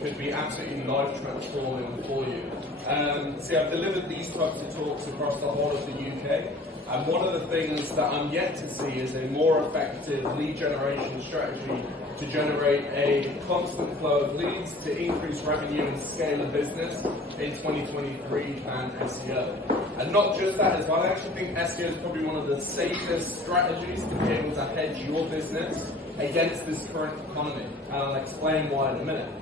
could be absolutely life transforming for you. See, I've delivered these types of talks across the whole of the UK, and one of the things that I'm yet to see is a more effective lead generation strategy to generate a constant flow of leads to increase revenue and scale a business in 2023 than SEO. And not just that as well, I actually think SEO is probably one of the safest strategies to be able to hedge your business against this current economy. And I'll explain why in a minute.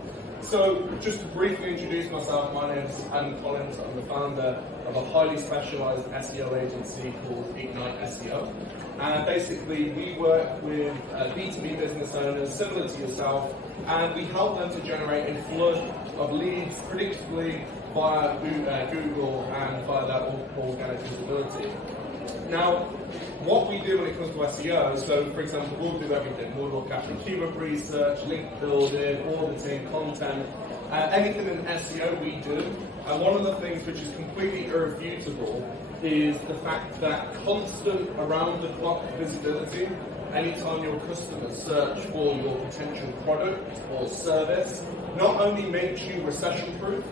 So, just to briefly introduce myself, my name is Adam Collins. I'm the founder of a highly specialized SEO agency called Ignite SEO. And basically, we work with B2B business owners similar to yourself, and we help them to generate a flood of leads predictably via Google and via that organic visibility. Now, what we do when it comes to SEO, so for example, we'll do everything. We'll look after keyword research, link building, auditing, content, anything in SEO we do. And one of the things which is completely irrefutable is the fact that constant around-the-clock visibility, anytime your customers search for your potential product or service, not only makes you recession-proof,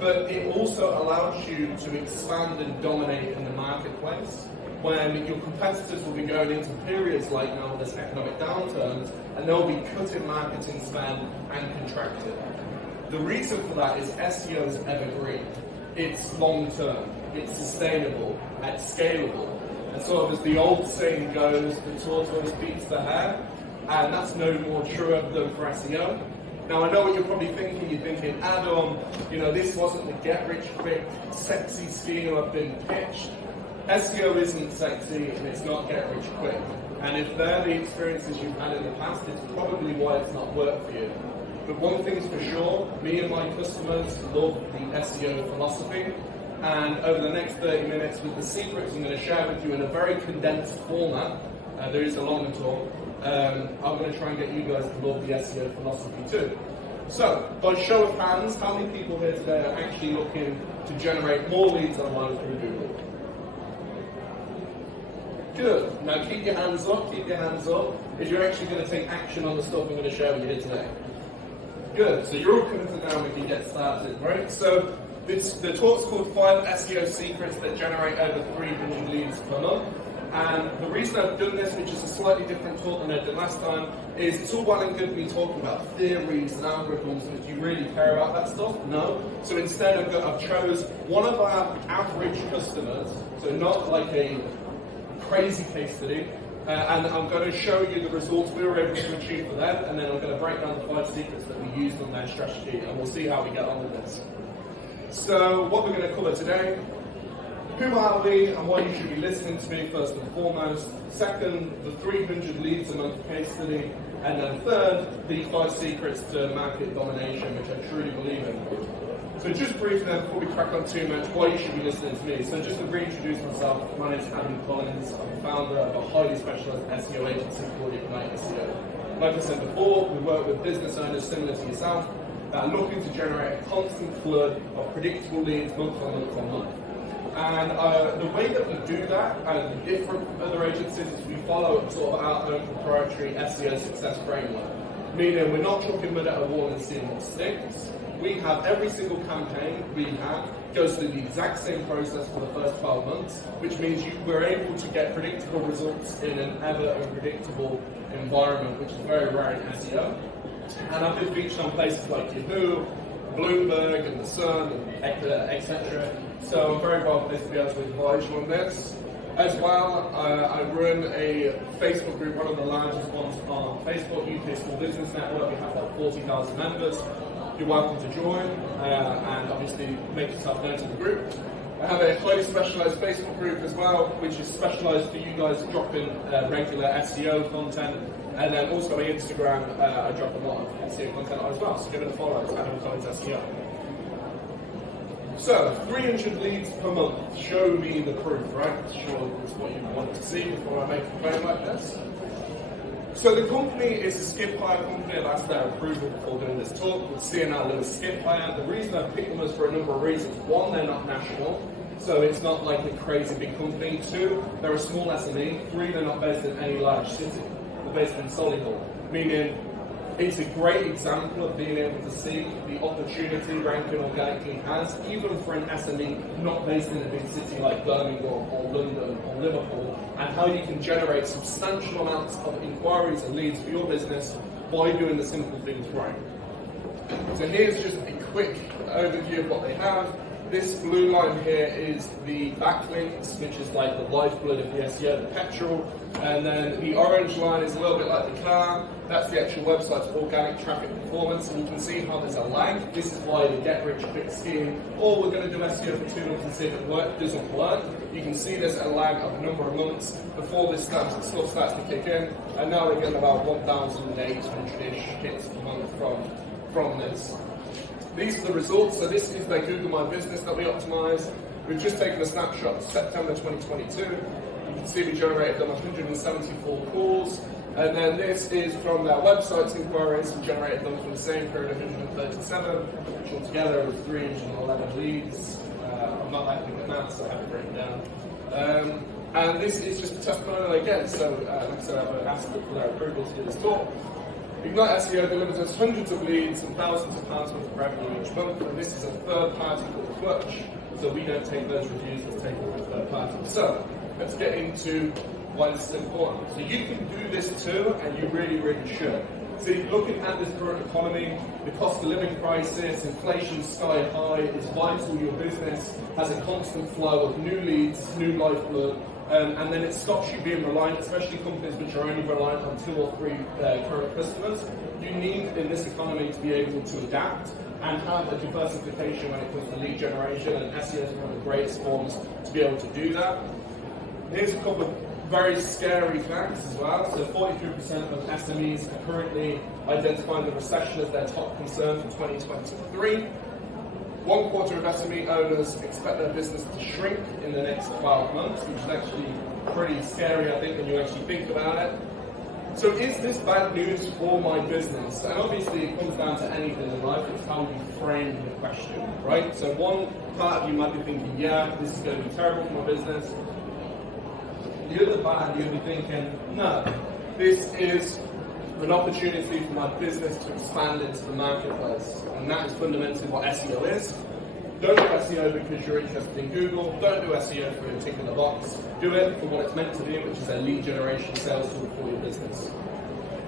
but it also allows you to expand and dominate in the marketplace, when your competitors will be going into periods like now with this economic downturns, and they'll be cutting marketing spend and contracting. The reason for that is SEO is evergreen. It's long-term, it's sustainable, it's scalable. And sort of as the old saying goes, the tortoise beats the hare, and that's no more true than for SEO. Now I know what you're probably thinking. You're thinking, Adam, this wasn't the get-rich-quick, sexy scheme I've been pitched. SEO isn't sexy and it's not get-rich-quick. And if they're the experiences you've had in the past, it's probably why it's not worked for you. But one thing's for sure, me and my customers love the SEO philosophy. And over the next 30 minutes, with the secrets I'm going to share with you in a very condensed format, there is a longer talk, I'm going to try and get you guys to love the SEO philosophy too. So, by show of hands, how many people here today are actually looking to generate more leads online through Google? Good. Now keep your hands up, if you're actually going to take action on the stuff I'm going to share with you here today. Good. So you're all coming to now we can get started, right? So the talk's called 5 SEO secrets that generate over 300 leads per month. And the reason I've done this, which is a slightly different talk than I did last time, is it's all well and good me talking about theories and algorithms, but do you really care about that stuff? No. So instead I've chose one of our average customers, so not like a crazy case study, and I'm going to show you the results we were able to achieve for them, and then I'm going to break down the 5 secrets that we used on their strategy, and we'll see how we get on with this. So what we're going to cover today: who are we and why you should be listening to me first and foremost. Second, the 300 leads a month case study. And then third, the 5 secrets to market domination, which I truly believe in. So just briefly then, before we crack on too much, why you should be listening to me. So just to reintroduce myself, my name is Adam Collins. I'm the founder of a highly specialized SEO agency called Ignite SEO. Like I said before, we work with business owners similar to yourself that are looking to generate a constant flood of predictable leads month on month on month. And the way that we do that, and different from other agencies, is we follow sort of our own proprietary SEO success framework. Meaning we're not chucking mud at a wall and seeing what sticks. We have every single campaign we have goes through the exact same process for the first 12 months, which means we're able to get predictable results in an ever unpredictable environment, which is very rare in SEO. And I've been featured on places like Yahoo, Bloomberg, and The Sun, etc. So I'm very well placed to be able to advise you on this. As well, I run a Facebook group, one of the largest ones on Facebook, UK Small Business Network. We have like 40,000 members. You're welcome to join, and obviously make yourself known to the group. I have a highly specialized Facebook group as well, which is specialized for you guys dropping regular SEO content. And then also on Instagram, I drop a lot of SEO content as well, so give it a follow. It's Adam Collins SEO. So, 300 leads per month. Show me the proof, right? Sure, that's what you want to see before I make a claim like this. So the company is a skip hire company. I've asked their approval before doing this talk with CNL Lewis Skip Hire. The reason I've picked them is for a number of reasons. One, they're not national, so it's not like a crazy big company. 2, they're a small SME. 3, they're not based in any large city. They're based in Solihull, meaning It's a great example of being able to see the opportunity ranking organically has, even for an SME not based in a big city like Birmingham or London or Liverpool, and how you can generate substantial amounts of inquiries and leads for your business by doing the simple things right. So here's just a quick overview of what they have. This blue line here is the backlinks, which is like the lifeblood of the SEO, the petrol. And then the orange line is a little bit like the car. That's the actual website's organic traffic performance. And you can see how there's a lag. This is why the get rich quick scheme, or we're going to do SEO for 2 months and see if it doesn't work. You can see there's a lag of a number of months before this stuff starts to kick in. And now we're getting about 1,800-ish hits per month from this. These are the results. So this is their Google My Business that we optimize. We've just taken a snapshot of September 2022. You can see we generated them 174 calls. And then this is from their website's inquiries. We generated them from the same period, 137, which altogether was 311 leads. I'm not that good at maths, so I have it written down. And this is just a testimonial again. So, like I said, I've asked for their approval to do this talk. Ignite SEO delivers us hundreds of leads and thousands of pounds worth of revenue each month, and this is a third party called Clutch, so we don't take those reviews, let's take them from a third party. So, let's get into why this is important. So you can do this too, and you really, really should. See, looking at this current economy, the cost of living crisis, inflation sky high, is vital to your business, has a constant flow of new leads, new lifeblood, and then it stops you being reliant, especially companies which are only reliant on 2 or 3 current customers. You need, in this economy, to be able to adapt and have a diversification when it comes to lead generation, and SEO is one of the greatest forms to be able to do that. Here's a couple of very scary facts as well. So 43% of SMEs are currently identifying the recession as their top concern for 2023. 1/4 of SME owners expect their business to shrink in the next 12 months, which is actually pretty scary, I think, when you actually think about it. So is this bad news for my business? And obviously it comes down to anything in life, it's how you frame the question, right? So one part of you might be thinking, yeah, this is going to be terrible for my business. The other part, you'll be thinking, no, this is an opportunity for my business to expand into the marketplace. And that is fundamentally what SEO is. Don't do SEO because you're interested in Google. Don't do SEO for a tick in the box. Do it for what it's meant to do, which is a lead generation sales tool for your business.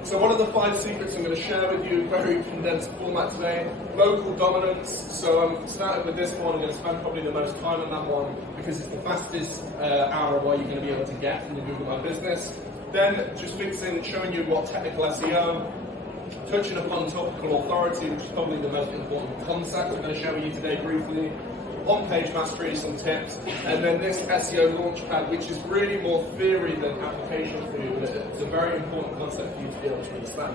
So what are the 5 secrets I'm going to share with you? Very condensed format today. Local dominance. So I'm starting with this one. I'm going to spend probably the most time on that one because it's the fastest ROI you're going to be able to get from the Google My Business. Then just mixing, showing you what technical SEO, touching upon topical authority, which is probably the most important concept I'm going to show you today briefly. On-page mastery, some tips, and then this SEO launchpad, which is really more theory than application for you, but it's a very important concept for you to be able to understand.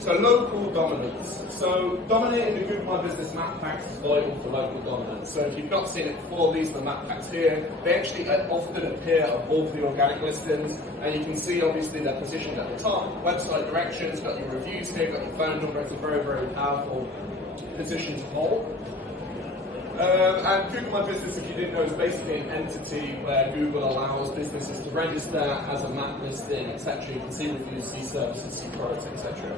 So local dominance. So dominating the Google My Business map packs is vital for local dominance. So if you've not seen it before, these are the map packs here. They actually often appear above the organic listings, and you can see obviously they're positioned at the top. Website directions, got your reviews here, got your phone number. It's a very, very powerful position to hold. And Google My Business, if you didn't know, is basically an entity where Google allows businesses to register as a map listing, etc. You can see reviews, see services, see products, etc.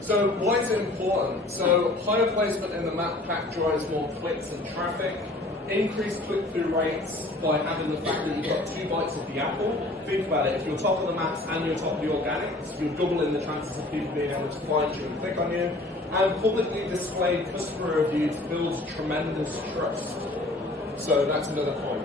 So why is it important? So higher placement in the map pack drives more clicks and traffic. Increased click-through rates by having the fact that you've got 2 bites of the apple. Think about it, if you're top of the maps and you're top of the organics, you're doubling the chances of people being able to find you and click on you. And publicly displayed customer reviews builds tremendous trust. So that's another point.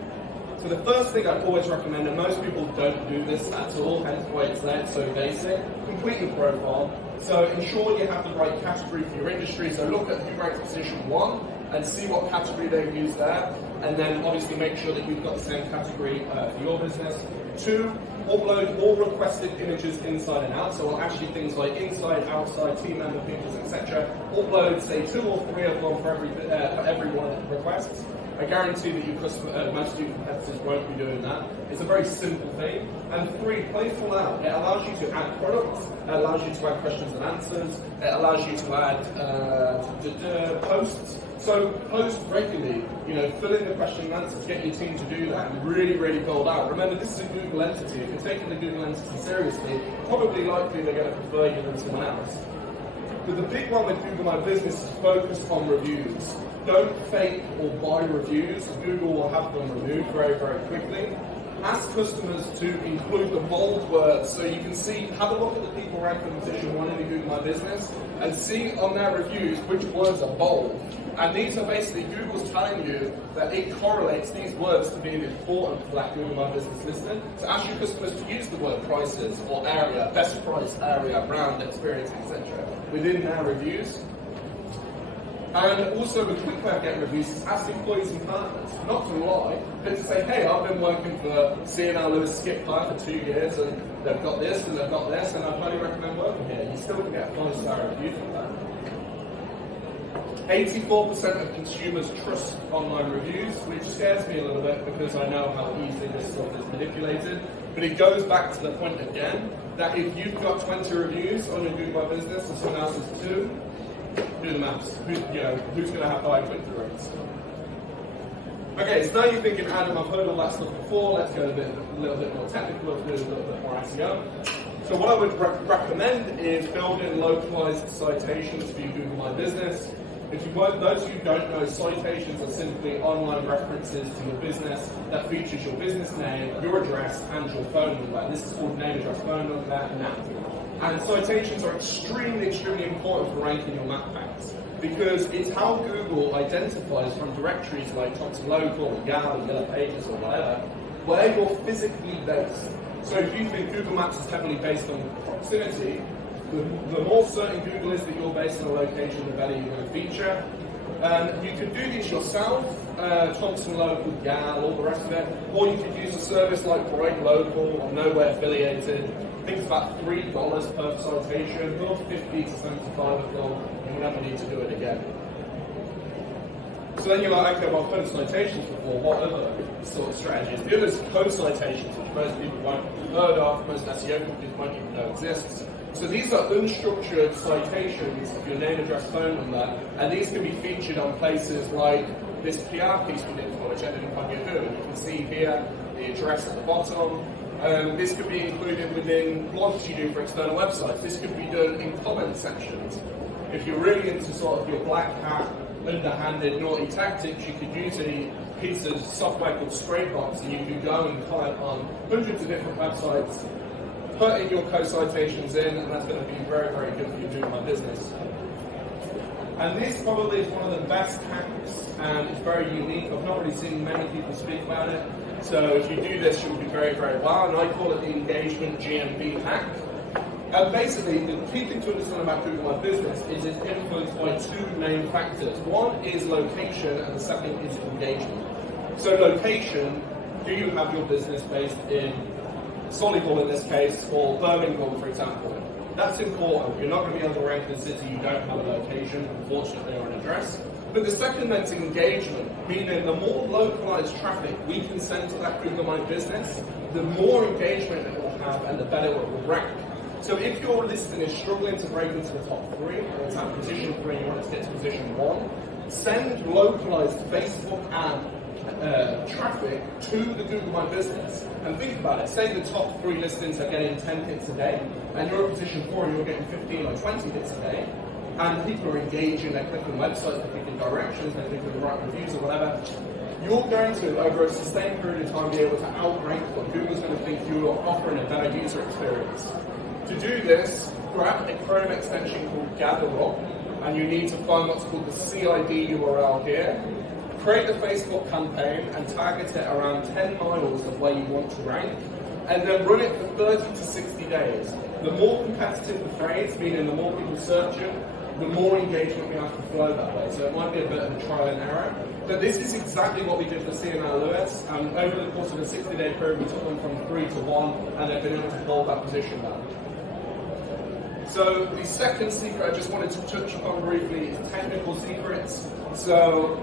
So the first thing I'd always recommend, and most people don't do this at all, hence why it's there, so basic, complete your profile. So ensure you have the right category for your industry. So look at who ranks position 1 and see what category they use there. And then obviously make sure that you've got the same category for your business. 2, upload all requested images inside and out. So we'll actually things like inside, outside, team member pictures, etc. Upload, say 2 or 3 of them for every one of the requests. I guarantee that your most of your competitors won't be doing that. It's a very simple thing. And 3, play full out. It allows you to add products. It allows you to add questions and answers. It allows you to add posts. So post regularly, fill in the question and answers, get your team to do that and really, really build out. Remember, this is a Google entity. If you're taking the Google entity seriously, probably likely they're going to prefer you than someone else. But the big one with Google My Business is focus on reviews. Don't fake or buy reviews. Google will have them removed very, very quickly. Ask customers to include the bold words so you can see, have a look at the people ranked in position 1 in the Google My Business and see on their reviews which words are bold. And these are basically, Google's telling you that it correlates these words to being important for that Google My Business listing. So ask your customers to use the word prices or area, best price, area, brand, experience, etc. within their reviews. And also the quick way of getting reviews is ask employees and partners, not to lie, but to say, hey, I've been working for C&L Lewis Skip Hire for 2 years and they've got this and they've got this and I highly recommend working here. You still can get a 5-star review from that. 84% of consumers trust online reviews, which scares me a little bit because I know how easily this stuff is manipulated. But it goes back to the point again, that if you've got 20 reviews on your Google My Business and someone else has 2, do the maths. Who's going to have high click-through rates? Okay, so now you're thinking, Adam, I've heard all that stuff before. Let's go a little bit more technical. Let's do a little bit more SEO. So what I would recommend is building localized citations for your Google My Business. If you want, those who don't know, citations are simply online references to your business that features your business name, your address, and your phone number. This is called name, address, phone number, NAP. And citations are extremely, extremely important for ranking your map packs because it's how Google identifies from directories like topical or Yahoo, Yellow Pages or whatever, where you're physically based. So if you think Google Maps is heavily based on proximity, the more certain Google is that you're based on a location, the better you're going to feature. You could do this yourself, Thompson Local, Gal, all the rest of it, or you could use a service like Bright Local or Nowhere Affiliated. I think it's about $3 per citation, or 50 to 75 of them, and you never need to do it again. So then you're like, okay, well, I've heard of citations before, what other sort of strategies? The other is code citations, which most people won't have heard of, most SEO companies won't even know exists. So these are unstructured citations of your name, address, phone number, and these can be featured on places like this PR piece we did for, which ended up on Yahoo. You can see here the address at the bottom. This could be included within blogs you do for external websites. This could be done in comment sections. If you're really into sort of your black hat, underhanded, naughty tactics, you could use a piece of software called Scrapebox, and you can go and comment on hundreds of different websites, put in your co-citations in, and that's going to be very, very good for you doing my business. And this probably is one of the best hacks, and it's very unique. I've not really seen many people speak about it. So if you do this, you'll do very, very well. And I call it the engagement GMB hack. And basically, the key thing to understand about Google My Business is it's influenced by 2 main factors. One is location, and the second is engagement. So location, do you have your business based in Solihull in this case, or Birmingham, for example? That's important. You're not going to be able to rank in a city you don't have a location, unfortunately, or an address. But the second is engagement, meaning the more localized traffic we can send to that Google My Business, the more engagement it will have and the better it will rank. So if your listing is struggling to break into the top 3, or it's at position 3 and you want to get to position 1, send localized Facebook ad traffic to the Google My Business. And think about it, say the top 3 listings are getting 10 hits a day, and you're at position 4 and you're getting 15 or 20 hits a day, and people are engaging, they're clicking websites, they're clicking directions, they're clicking the right reviews or whatever, you're going to, over a sustained period of time, be able to outrank them. Google's going to think you are offering a better user experience. To do this, grab a Chrome extension called GatherUp, and you need to find what's called the CID URL here. Create a Facebook campaign and target it around 10 miles of where you want to rank, and then run it for 30 to 60 days. The more competitive the phrase, meaning the more people search it, the more engagement we have to flow that way. So it might be a bit of a trial and error. But this is exactly what we did for C&L Lewis. And over the course of a 60-day period, we took them from 3 to 1, and they've been able to hold that position back. So the second secret I just wanted to touch upon briefly is technical secrets. So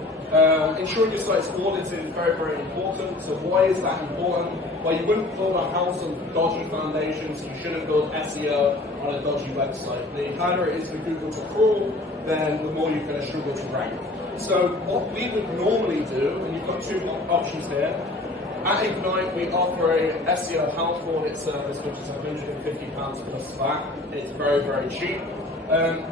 ensuring your site's audited is very, very important. So why is that important? Well, you wouldn't build a house on dodgy foundations. You shouldn't build SEO on a dodgy website. The harder it is for Google to crawl, then the more you're going to struggle to rank. So what we would normally do, and you've got 2 options here. At Ignite, we offer a SEO health audit service, which is £150 plus VAT. It's very, very cheap.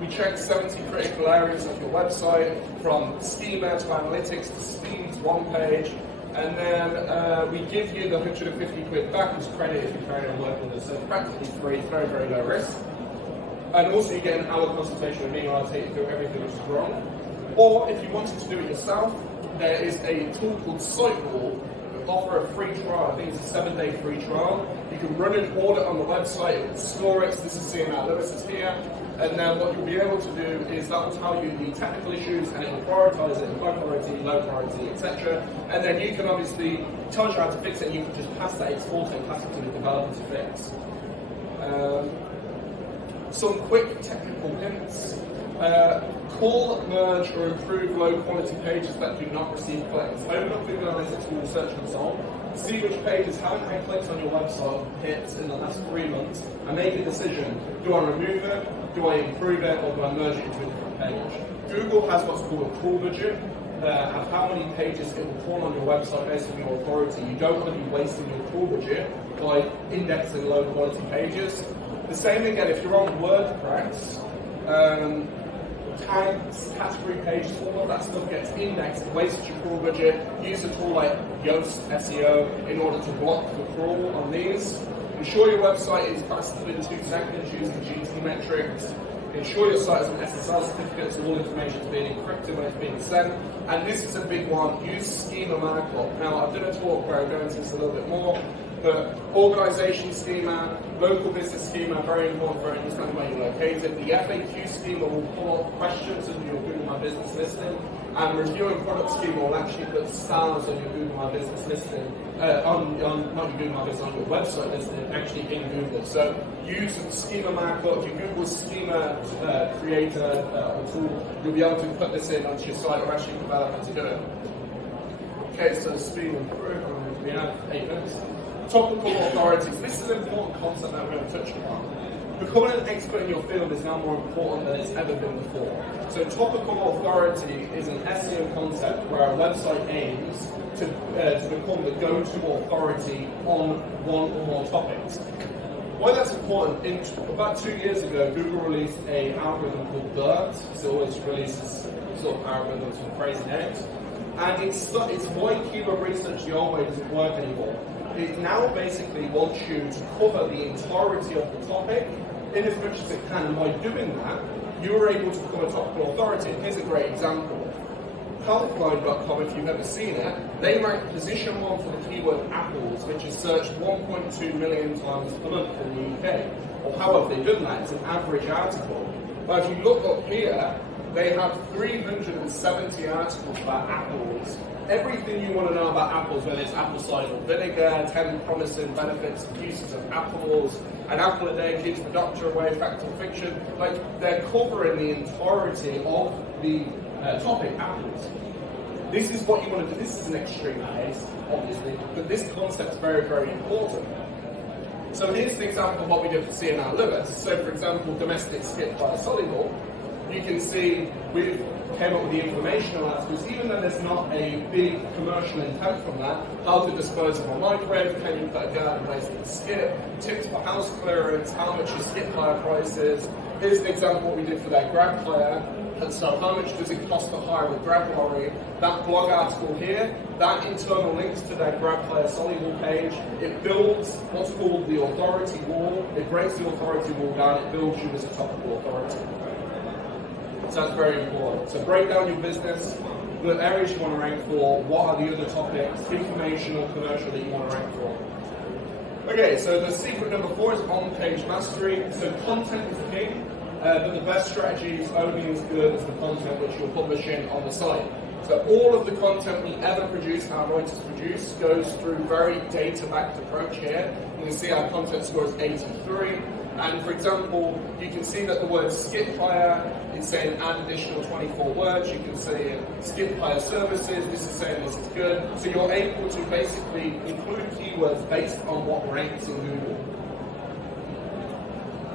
We check 70 critical areas of your website, from schema to analytics to speed to one page, and then we give you the 150 quid back as credit if you carry on working with us. So it's practically free, very, very low risk. And also you get an hour consultation with me where I'll take you through everything which is wrong. Or if you wanted to do it yourself, there is a tool called Citations. Offer a free trial. I think it's a 7-day free trial. You can run an audit on the website, it will score it. So this is CMR Lewis is here. And then what you'll be able to do is that will tell you the technical issues and it will prioritize it in high priority, low priority, etc. And then you can obviously tell you how to fix it and you can just pass that export and pass it to the developer to fix. Some quick technical hints. Call, merge, or improve low-quality pages that do not receive clicks. Open up Google Analytics Google Search Console, see which pages haven't had clicks on your website hits in the last 3 months, and make a decision. Do I remove it, do I improve it, or do I merge it into a different page? Google has what's called a crawl budget, of how many pages it will crawl on your website based on your authority. You don't want to be wasting your crawl budget by indexing low-quality pages. The same again, if you're on WordPress, tags, category pages, all of that stuff gets indexed, wastes your crawl budget. Use a tool like Yoast SEO in order to block the crawl on these. Ensure your website is faster than 2 seconds using GT metrics. Ensure your site has an SSL certificate so all information is being encrypted when it's being sent. And this is a big one, use schema markup. Now I've done a talk where I go into this a little bit more, but organization schema, local business schema, very important for understanding where you're located. The FAQ schema will pull up questions in your Google My Business listing, and reviewing product schema will actually put stars on your Google My Business listing, not your Google My Business, on your website listing, actually in Google. So use schema markup. If you Google schema creator or tool, you'll be able to put this in onto your site or actually develop it to do it. Okay, so speeding through, we have 8 minutes. Topical authorities. This is an important concept that we're going to touch upon. Becoming an expert in your field is now more important than it's ever been before. So topical authority is an SEO concept where a website aims to become the go-to authority on one or more topics. Why that's important, about 2 years ago, Google released an algorithm called BERT. It always releases sort of algorithms with crazy names. And it's why keyword research the old way doesn't work anymore. It now basically wants you to cover the entirety of the topic in as much as it can, and by doing that, you are able to become a topical authority. And here's a great example. Healthline.com, if you've ever seen it, they rank position 1 for the keyword apples, which is searched 1.2 million times per month in the UK. Or how have they done that? It's an average article. But if you look up here, they have 370 articles about apples. Everything you want to know about apples, whether it's apple cider vinegar, 10 promising benefits and uses of apples, an apple a day keeps the doctor away, fact or fiction, like they're covering the entirety of the topic, apples. This is what you want to do. This is an extreme case, obviously, but this concept is very, very important. So here's the example of what we did for CMR Lewis. So for example, domestic skip by a soluble. You can see we came up with the informational articles, even though there's not a big commercial intent from that. How to dispose of a microwave, can you put a garden waste in the skip, tips for house clearance, how much your skip hire price is. Here's an example of what we did for their grab player. And so how much does it cost to hire a grab lorry? That blog article here, that internal links to their grab player soluble page. It builds what's called the authority wall. It breaks the authority wall down, it builds you as a topical authority. So that's very important. So break down your business, the areas you want to rank for, what are the other topics, informational, commercial that you want to rank for. Okay, so the secret number 4 is on-page mastery. So content is king, but the best strategy is only as good as the content which you're publishing on the site. So all of the content we ever produce, our writers produce, goes through very data-backed approach here. You can see our content score is 83. And for example, you can see that the word skip hire is saying add additional 24 words. You can see skip hire services, this is saying this is good. So you're able to basically include keywords based on what ranks in Google.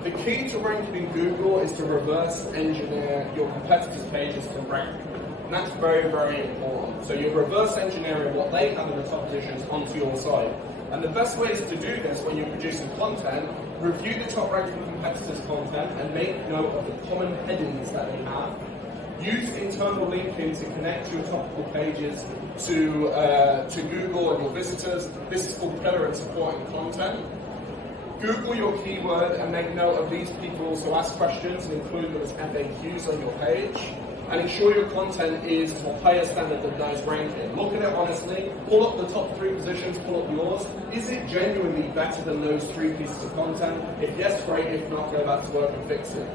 The key to ranking in Google is to reverse engineer your competitors' pages to rank. And that's very, very important. So you're reverse engineering what they have in the top positions onto your site. And the best ways to do this when you're producing content Review the top ranking competitors' content and make note of the common headings that they have. Use internal linking to connect your topical pages to Google and your visitors. This is called pillar and supporting content. Google your keyword and make note of these people who ask questions and include them as FAQs on your page. And ensure your content is to a higher standard than those ranking. Look at it honestly, pull up the top 3 positions, pull up yours. Is it genuinely better than those 3 pieces of content? If yes, great. If not, go back to work and fix it.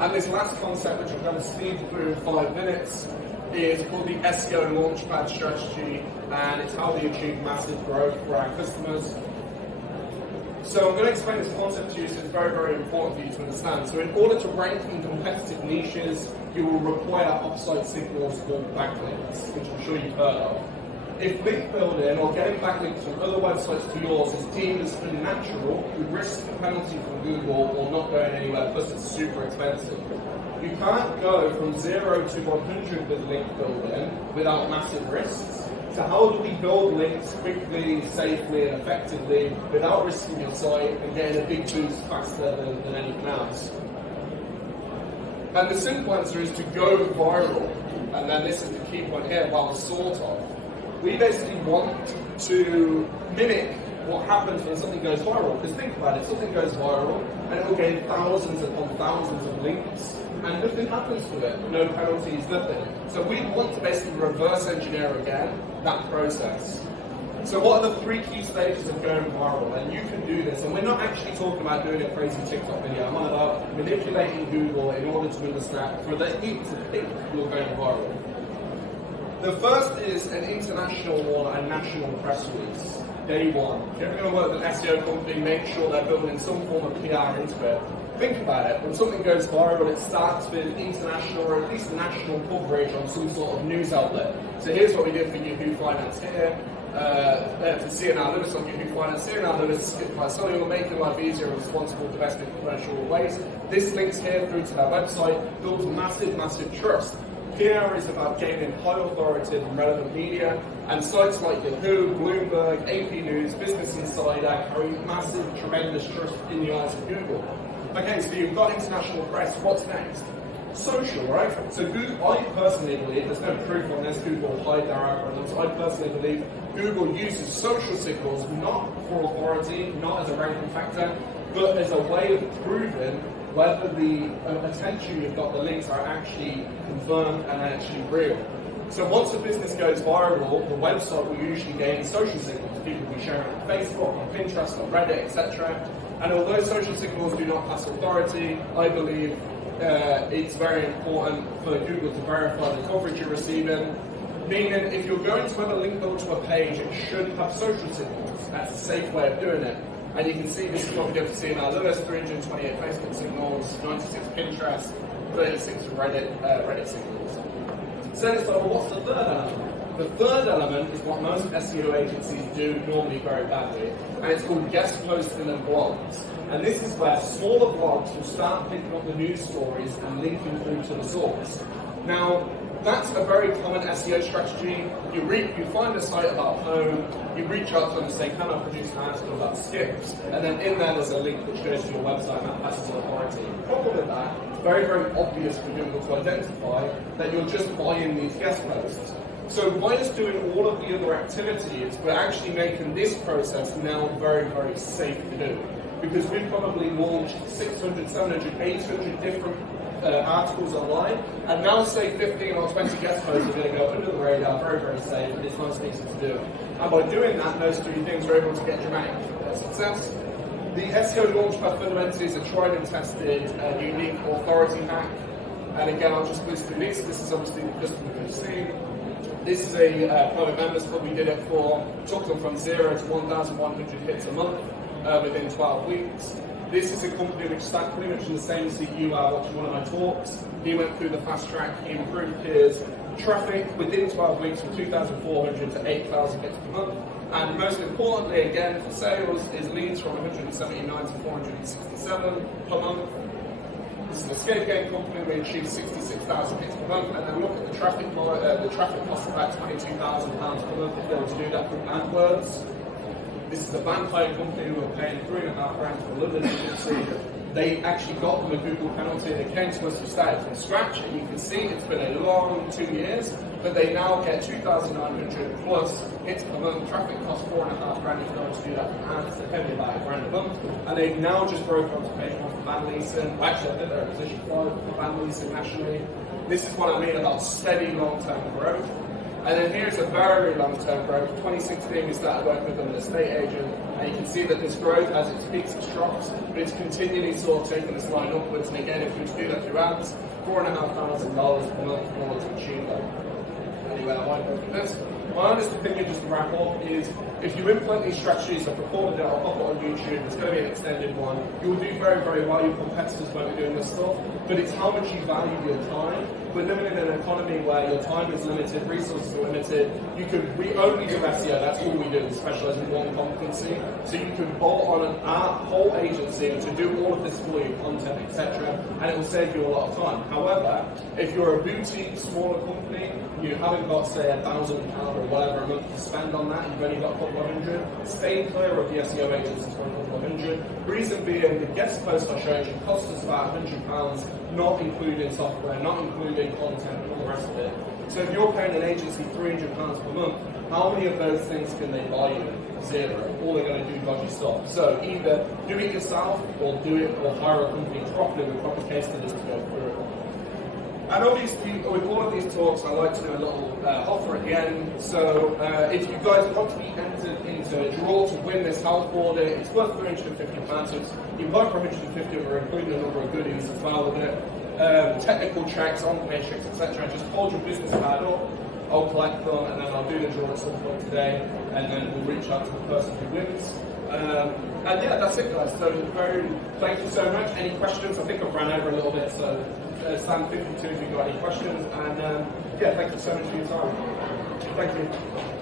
And this last concept, which I'm going to speed through in 5 minutes, is called the SEO launchpad strategy, and it's how we achieve massive growth for our customers. So I'm going to explain this concept to you, so it's very, very important for you to understand. So in order to rank in competitive niches, you will require offsite signals called backlinks, which I'm sure you've heard of. If link building or getting backlinks from other websites to yours is deemed as unnatural, you risk a penalty from Google or not going anywhere, plus it's super expensive. You can't go from 0 to 100 with link building without massive risks. So how do we build links quickly, safely and effectively without risking your site and getting a big boost faster than anything else? And the simple answer is to go viral. And then this is the key point here, well, sort of. We basically want to mimic what happens when something goes viral. Because think about it, something goes viral and it will gain thousands upon thousands of links and nothing happens to it. No penalties, nothing. So we want to basically reverse engineer again that process. So what are the 3 key stages of going viral? And you can do this, and we're not actually talking about doing a crazy TikTok video. I'm on about manipulating Google in order to understand, for it to think you're going viral. The first is an international one, a national press release. Day 1. If you're ever going to work with an SEO company, make sure they're building some form of PR into it. Think about it, when something goes viral, it starts with international or at least national coverage on some sort of news outlet. So here's what we did for Yahoo Finance here, for CNR Lewis on Yahoo Finance. CNR Lewis, by selling or making life easier in responsible domestic and commercial ways. This links here through to their website, builds massive, massive trust. PR is about gaining high authoritative and relevant media, and sites like Yahoo, Bloomberg, AP News, Business Insider carry massive, tremendous trust in the eyes of Google. Okay, so you've got international press, what's next? Social, right? So Google, I personally believe, there's no proof on this, Google hide their algorithms, I personally believe Google uses social signals not for authority, not as a ranking factor, but as a way of proving whether the attention you've got, the links are actually confirmed and actually real. So once a business goes viral, the website will usually gain social signals. People will be sharing on Facebook, on Pinterest, on Reddit, etc. And although social signals do not pass authority, I believe it's very important for Google to verify the coverage you're receiving. Meaning, if you're going to have a link built to a page, it should have social signals. That's a safe way of doing it. And you can see this is what we did for CNR Lewis, 328 Facebook signals, 96 Pinterest, 36 Reddit signals. So it's like, well, what's the third element? The third element is what most SEO agencies do normally very badly, and it's called guest posting and blogs. And this is where smaller blogs will start picking up the news stories and linking through to the source. Now, that's a very common SEO strategy. You find a site about home, you reach out to them and say, can I produce an article about skips? And then in there there's a link which goes to your website and that passes authority. The problem with that, it's very, very obvious for Google to identify that you're just buying these guest posts. So by us doing all of the other activities, we're actually making this process now very, very safe to do. Because we've probably launched 600, 700, 800 different articles online, and now say 15 or 20 guest posts are going to go under the radar, very, very safe, and it's nice and easy to do. And by doing that, those 3 things we're able to get dramatic success. The SEO Launchpad fundamentals is a tried and tested, unique authority hack. And again, I'll just list through this. This is obviously the customer you've seen. This is a private members club we did it for. Took them from 0 to 1,100 hits a month within 12 weeks. This is a company which sat pretty much in the same seat you are watching one of my talks. He went through the fast track, he improved his traffic within 12 weeks from 2,400 to 8,000 hits per month. And most importantly, again, for sales, is leads from 179 to 467 per month. This is an escape game company. We achieved 66,000 hits per month, and then look at the traffic cost of about £22,000 per month if they were to do that from AdWords. This is a vampire company who were paying £3.5 for a London agency. They actually got them a Google penalty. They came to us, we started from scratch, and you can see it's been a long 2 years, but they now get 2,900 plus hits per month. Traffic costs £4.5 if you want to do that from ads. They're paying about £1 a month, and they've now just broken onto page 1 for van leasing. Actually, I think they're in position 5 for van leasing nationally. This is what I mean about steady long-term growth. And then here's a very long-term growth. 2016, we started working with them as an estate agent, and you can see that this growth has its peaks and troughs, but it's continually sort of taking this line upwards. And again, if you do that through ads, $4,500 per month in order to achieve that. Anyway, I won't go through this. My honest opinion, just to wrap up, is if you implement these strategies, I've recorded it, I'll pop it on YouTube, it's going to be an extended one. You will do very, very well, your competitors won't be doing this stuff, but it's how much you value your time. We're living in an economy where your time is limited, resources are limited. We only do SEO, that's all we do, we specialize in one competency. So you can bolt on our whole agency to do all of this for you, content, etc., and it will save you a lot of time. However, if you're a boutique, smaller company, you haven't got, say, £1,000 or whatever a month to spend on that, you've only got a couple of hundred, stay clear of the SEO agencies for a couple of hundred. Reason being, the guest post I showed you cost us about £100, not including software, not including content and all the rest of it. So if you're paying an agency £300 per month, how many of those things can they buy you? Zero. All they're going to do is dodgy stuff. So either do it yourself or do it or hire a company properly with proper case studies to go through it. And obviously, with all of these talks, I like to do a little offer at the end. So if you guys want to be entered into a draw to win this health audit, it's worth £350. So you buy for £150, we're including a number of goodies as well with it. Technical checks, on matrix, etc. Just hold your business card up, I'll collect them, and then I'll do the draw at some point today, and then we'll reach out to the person who wins. And yeah, that's it, guys. So thank you so much. Any questions? I think I've ran over a little bit, so stand 52 if you've got any questions. And yeah, thank you so much for your time. Thank you.